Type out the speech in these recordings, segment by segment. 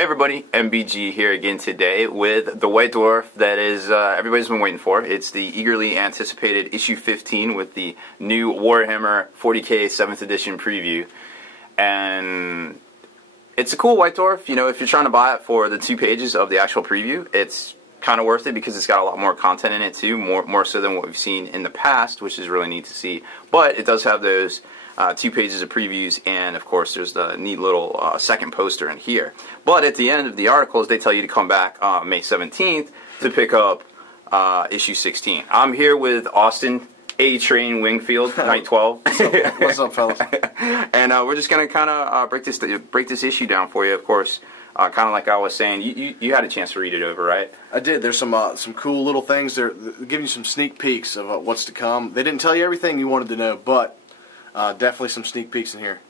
Hey everybody, MBG here again today with the White Dwarf that is everybody's been waiting for. It's the eagerly anticipated issue 15 with the new Warhammer 40k 7th edition preview. And it's a cool White Dwarf. You know, if you're trying to buy it for the 2 pages of the actual preview, it's kind of worth it because it's got a lot more content in it too, more so than what we've seen in the past, which is really neat to see. But it does have those 2 pages of previews, and of course there's the neat little second poster in here. But at the end of the articles, they tell you to come back May 17th to pick up issue 16. I'm here with Austin A-Train Wingfield, Night 12. What's up, fellas? And we're just going to kind of break this issue down for you, of course. Kind of like I was saying, you had a chance to read it over, right? I did. There's some cool little things. They're giving you some sneak peeks of what's to come. They didn't tell you everything you wanted to know, but definitely some sneak peeks in here.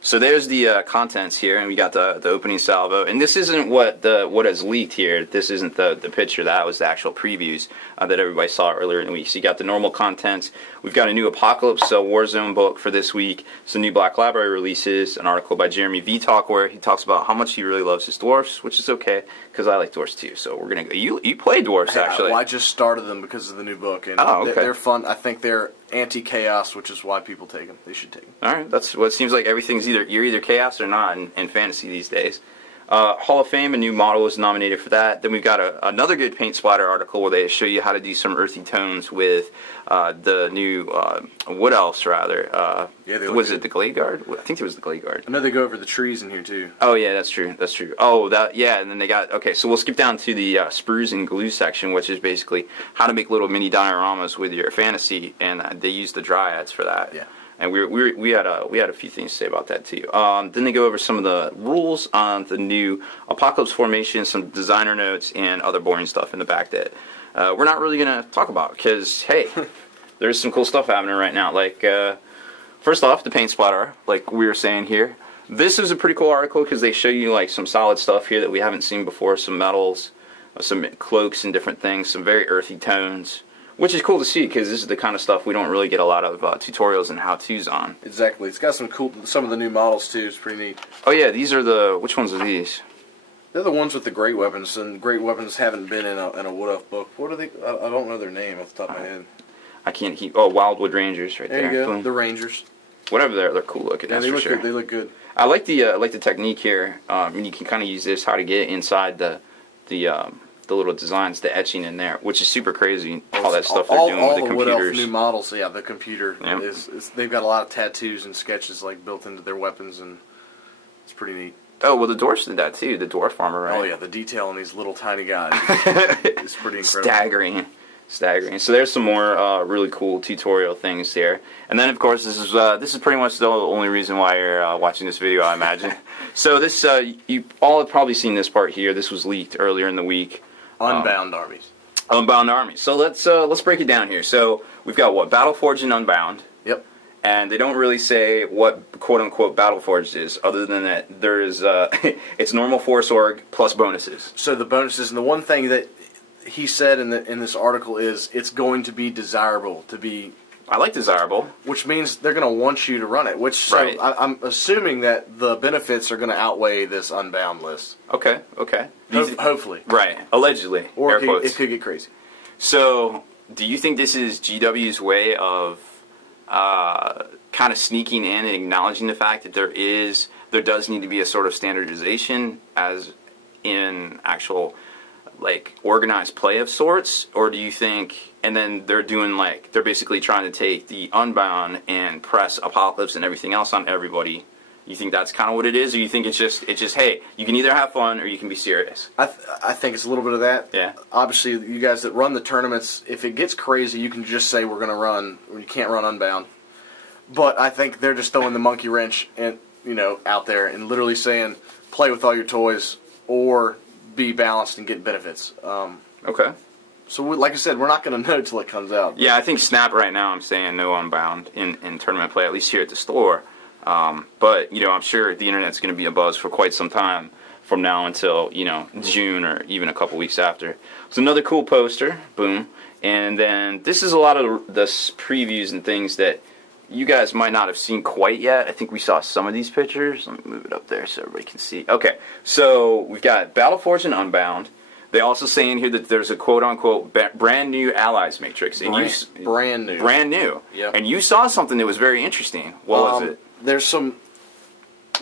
So there's the contents here, and we got the opening salvo. And this isn't what has leaked here. This isn't the picture. That was the actual previews that everybody saw earlier in the week. So you got the normal contents. We've got a new Apocalypse Warzone book for this week. Some new Black Library releases. An article by Jeremy V. Talk where he talks about how much he really loves his dwarfs, which is okay because I like dwarfs too. So we're gonna go. You play dwarfs actually? Well, I just started them because of the new book, and they're fun. I think they're anti-chaos, which is why people take them. They should take them. All right, that's what it seems like. Everything's you're either chaos or not in fantasy these days. Hall of Fame, a new model was nominated for that. Then we've got another good paint splatter article where they show you how to do some earthy tones with the new Wood Elves, rather. Was it the Glade Guard? I think it was the Glade Guard. I know they go over the trees in here too. Oh yeah, that's true. That's true. Oh, and then they got, okay, so we'll skip down to the sprues and glue section, which is basically how to make little mini dioramas with your fantasy, and they use the dryads for that. Yeah. And we had a few things to say about that too. Then they go over some of the rules on the new Apocalypse formation, some designer notes, and other boring stuff in the back that we're not really going to talk about because, hey, there's some cool stuff happening right now. Like, first off, the paint splatter, like we were saying here. This is a pretty cool article because they show you like some solid stuff here that we haven't seen before, some metals, some cloaks and different things, some very earthy tones. Which is cool to see because this is the kind of stuff we don't really get a lot of tutorials and how-tos on. Exactly. It's got some of the new models too. It's pretty neat. Oh yeah, these are which ones are these? They're the ones with the great weapons, and great weapons haven't been in a Wood Elf book. What are they? I don't know their name off the top of my head. I can't keep. Oh, Wildwood Rangers right there. There you go. Boom. The Rangers. Whatever they're cool looking. Yeah, that's they for look sure. good. They look good. I like the technique here. And you can kind of use this how to get inside the little designs, the etching in there, which is super crazy. All that stuff they're doing with the computers. All the Wood Elf new models, yeah, the computer they've got a lot of tattoos and sketches like built into their weapons, and it's pretty neat. Oh well, the Dwarfs did that too. The Dwarf armor, right? Oh yeah, the detail on these little tiny guys is pretty incredible. Staggering. So there's some more really cool tutorial things there, and then of course this is pretty much the only reason why you're watching this video, I imagine. So this you all have probably seen this part here. This was leaked earlier in the week. Unbound armies. Unbound armies. So let's break it down here. So we've got what? Battleforged and Unbound. Yep. And they don't really say what quote unquote Battleforged is, other than that there is it's normal force org plus bonuses. So the bonuses, and the one thing that he said in this article is it's going to be desirable to be. I like desirable. Which means they're going to want you to run it. Right. I'm assuming that the benefits are going to outweigh this Unbound list. Okay. Hopefully. Right. Allegedly. Or it could get crazy. So, do you think this is GW's way of kind of sneaking in and acknowledging the fact that there does need to be a sort of standardization as in actual like organized play of sorts, or do you think, and then they're basically trying to take the Unbound and press Apocalypse and everything else on everybody? You think that's kind of what it is, or you think it's just hey, you can either have fun or you can be serious? I think it's a little bit of that. Yeah. Obviously, you guys that run the tournaments, if it gets crazy, you can just say we're going to run, or you can't run Unbound. But I think they're just throwing the monkey wrench out there and literally saying play with all your toys or be balanced and get benefits. Okay. So, like I said, we're not going to know till it comes out. Yeah, I think Snap right now, I'm saying no Unbound in tournament play, at least here at the store. But, I'm sure the internet's going to be abuzz for quite some time from now until, June or even a couple weeks after. So another cool poster, boom. And then this is a lot of the previews and things that you guys might not have seen quite yet. I think we saw some of these pictures. Let me move it up there so everybody can see. Okay, so we've got Battleforce and Unbound. They also say in here that there's a quote-unquote brand new Allies Matrix. And brand new. Brand new. Yep. And you saw something that was very interesting. What was it? There's some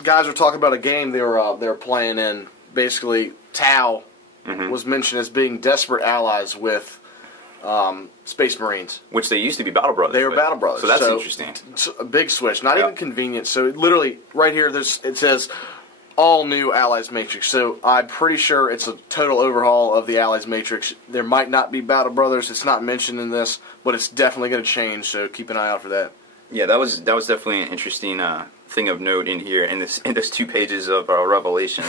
guys were talking about a game they were playing in. Basically, Tau was mentioned as being desperate allies with Space Marines. Which they used to be Battle Brothers. They were Battle Brothers. So that's interesting. A big switch. Not even convenient. So literally, right here, it says all new Allies Matrix. So I'm pretty sure it's a total overhaul of the Allies Matrix. There might not be Battle Brothers. It's not mentioned in this, but it's definitely going to change. So keep an eye out for that. Yeah, that was definitely an interesting thing of note in here in this 2 pages of Revelation.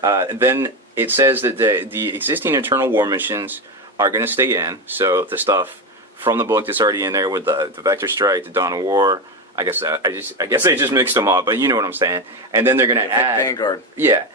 Then it says that the existing internal war missions are going to stay in. So the stuff from the book that's already in there with the Vector Strike, the Dawn of War. I guess they just mixed them up, but you know what I'm saying. And then they're going to add Vanguard. Yeah,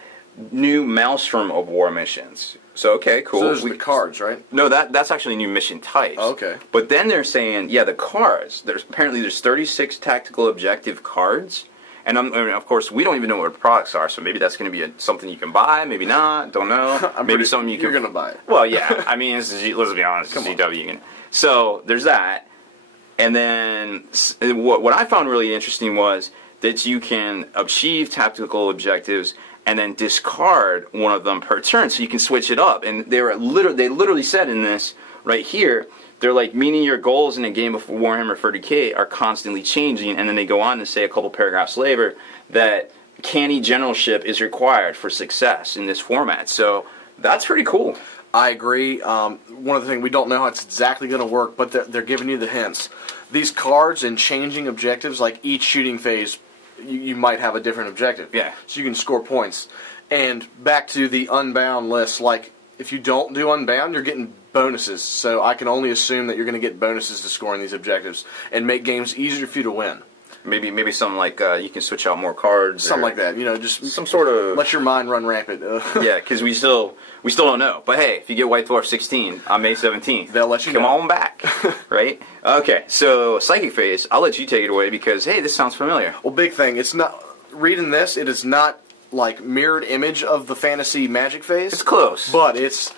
new Maelstrom of War missions. So okay, cool. So those are the cards, right? No, that's actually new mission types. Oh, okay. But then they're saying, yeah, the cards. There's 36 tactical objective cards, and of course we don't even know what products are. So maybe that's going to be something you can buy, maybe not. Don't know. Maybe something you're going to buy it. Well, yeah. I mean, let's be honest. It's GW. So there's that. And then what I found really interesting was that you can achieve tactical objectives and then discard one of them per turn, so you can switch it up. And they literally said in this right here, they're like, meaning your goals in a game of Warhammer 40k are constantly changing. And then they go on to say a couple paragraphs later that canny generalship is required for success in this format. So that's pretty cool. I agree. One of the things, we don't know how it's exactly going to work, but they're giving you the hints. These cards and changing objectives, like each shooting phase, you might have a different objective. Yeah. So you can score points. And back to the Unbound list, like if you don't do Unbound, you're getting bonuses. So I can only assume that you're going to get bonuses to scoring these objectives and make games easier for you to win. Maybe something like you can switch out more cards. Something like that. You know, just some sort of... Let your mind run rampant. Yeah, because we still don't know. But hey, if you get White Dwarf 16 on May 17th, they'll let you come know. on back. Right? Okay, so Psychic Phase, I'll let you take it away because, hey, this sounds familiar. Well, big thing. It's not... Reading this, it is not like mirrored image of the Fantasy Magic Phase. It's close. But it's...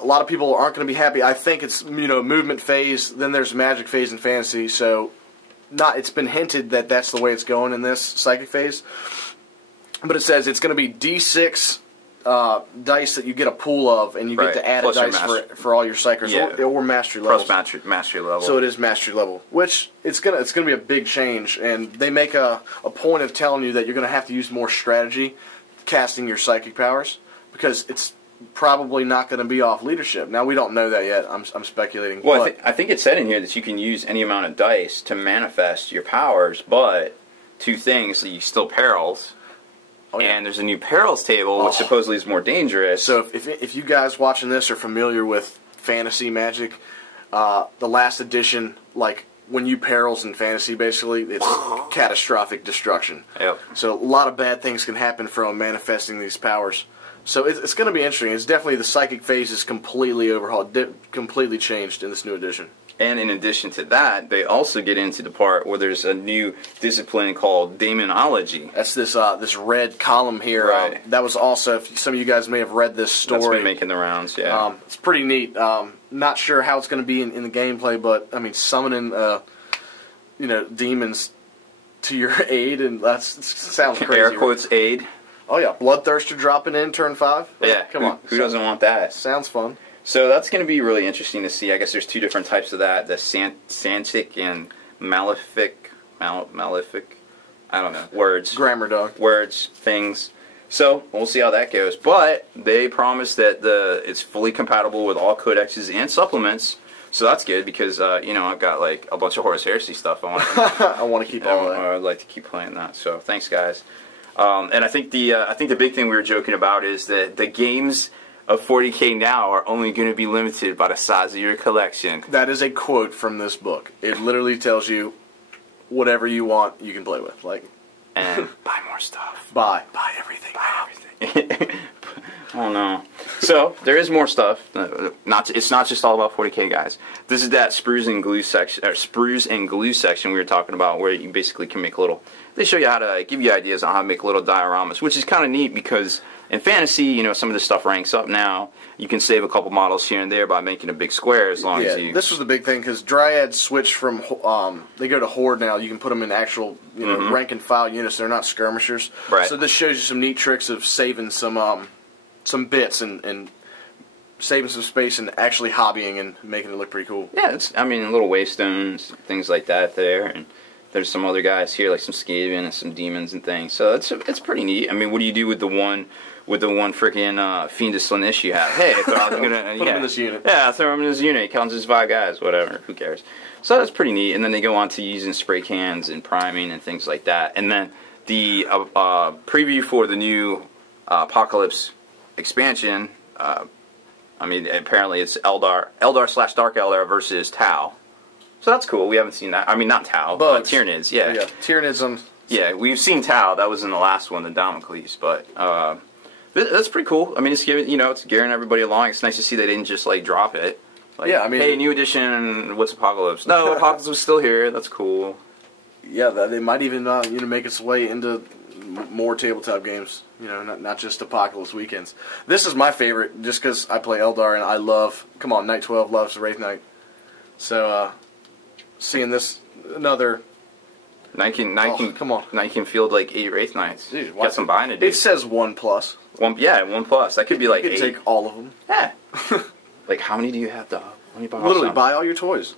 A lot of people aren't going to be happy. I think it's, Movement Phase, then there's Magic Phase and Fantasy, so... It's been hinted that that's the way it's going in this Psychic Phase, but it says it's going to be D6 dice that you get a pool of, and you get to add plus a dice for all your Psychers or Mastery levels. Plus mastery level. So it is Mastery level, which it's gonna be a big change, and they make a point of telling you that you're going to have to use more strategy casting your Psychic powers because it's probably not going to be off leadership. Now, we don't know that yet. I'm speculating. Well, I think it said in here that you can use any amount of dice to manifest your powers, but 2 things, so you still perils. Oh, yeah. And there's a new perils table, which supposedly is more dangerous. So if you guys watching this are familiar with Fantasy Magic, the last edition, like when you perils in Fantasy, basically, it's catastrophic destruction. Yep. So a lot of bad things can happen from manifesting these powers. So it's going to be interesting. It's definitely the Psychic Phase is completely overhauled, completely changed in this new edition. And in addition to that, they also get into the part where there's a new discipline called Daemonology. That's this red column here. Right. That was also, if some of you guys may have read this story. That's been making the rounds, yeah. It's pretty neat. Not sure how it's going to be in the gameplay, but I mean, summoning demons to your aid, and that sounds crazy. Air quotes aid. Oh yeah, Bloodthirster dropping in turn 5. Yeah, come on. Who doesn't want that? Sounds fun. So that's going to be really interesting to see. I guess there's 2 different types of that: the Santic and Malefic. Malefic. I don't know. Words. Grammar dog. Words. Things. So we'll see how that goes. But they promise that it's fully compatible with all codexes and supplements. So that's good because I've got like a bunch of Horus Heresy stuff. I want to keep all that. I'd like to keep playing that. So thanks, guys. And I think the big thing we were joking about is that the games of 40k now are only going to be limited by the size of your collection. That is a quote from this book. It literally tells you whatever you want, you can play with. And buy more stuff. Buy everything. Buy everything. Oh no. So there is more stuff. It's not just all about 40K, guys. This is that sprues and glue section we were talking about, where you basically can make little. They show you how to give you ideas on how to make little dioramas, which is kind of neat because in fantasy, you know, some of this stuff ranks up now. You can save a couple models here and there by making a big square as long as you. This was the big thing because Dryads switch from they go to Horde now. You can put them in actual rank and file units. They're not skirmishers. Right. So this shows you some neat tricks of saving some bits and saving some space and actually hobbying and making it look pretty cool. Yeah, I mean, little waystones, things like that there, and there's some other guys here like some Skaven and some demons and things. So it's pretty neat. I mean, what do you do with the one freaking Fiendus Slaanesh you have? Hey, I'm gonna put him in this unit. Yeah, throw him in this unit. He counts as 5 guys, whatever. Who cares? So that's pretty neat. And then they go on to using spray cans and priming and things like that. And then the preview for the new Apocalypse expansion. I mean, apparently it's Eldar / Dark Eldar versus Tau. So that's cool. We haven't seen that. I mean, not Tau, but Tyranids. Yeah, Tyranids on. Yeah, we've seen Tau. That was in the last one, the Damocles. But that's pretty cool. I mean, it's giving, it's gearing everybody along. It's nice to see they didn't just like drop it. Like, yeah, I mean, hey, new edition. What's Apocalypse? No, Apocalypse is still here. That's cool. Yeah, they might even make its way into more tabletop games. Not just Apocalypse weekends. This is my favorite, just because I play Eldar and I love. Come on, Night 12 loves Wraith Knight. So seeing this another. Night can field like 8 Wraith Knights. Dude, got some buying to do. It says 1+. 1+. That could be like 8. You could take all of them. Yeah. Like, how many do you have, dog? Literally, buy all your toys.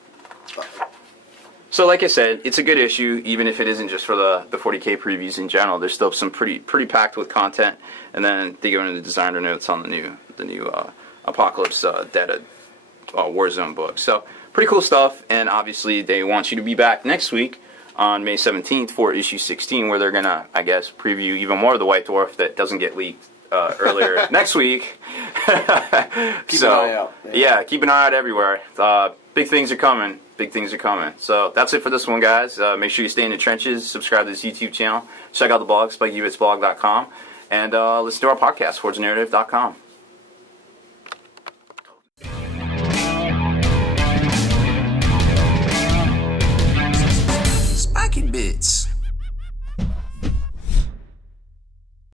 So, like I said, it's a good issue, even if it isn't just for the 40K previews in general. There's still some pretty packed with content, and then they go into the designer notes on the new Apocalypse Data Warzone book. So, pretty cool stuff, and obviously they want you to be back next week on May 17th for issue 16, where they're gonna, I guess, preview even more of the White Dwarf that doesn't get leaked earlier next week. Keep an eye out. Yeah, keep an eye out everywhere. Big things are coming. Big things are coming. So that's it for this one, guys. Make sure you stay in the trenches. Subscribe to this YouTube channel. Check out the blog, spikeyubitsblog.com. And listen to our podcast, forgenarrative.com.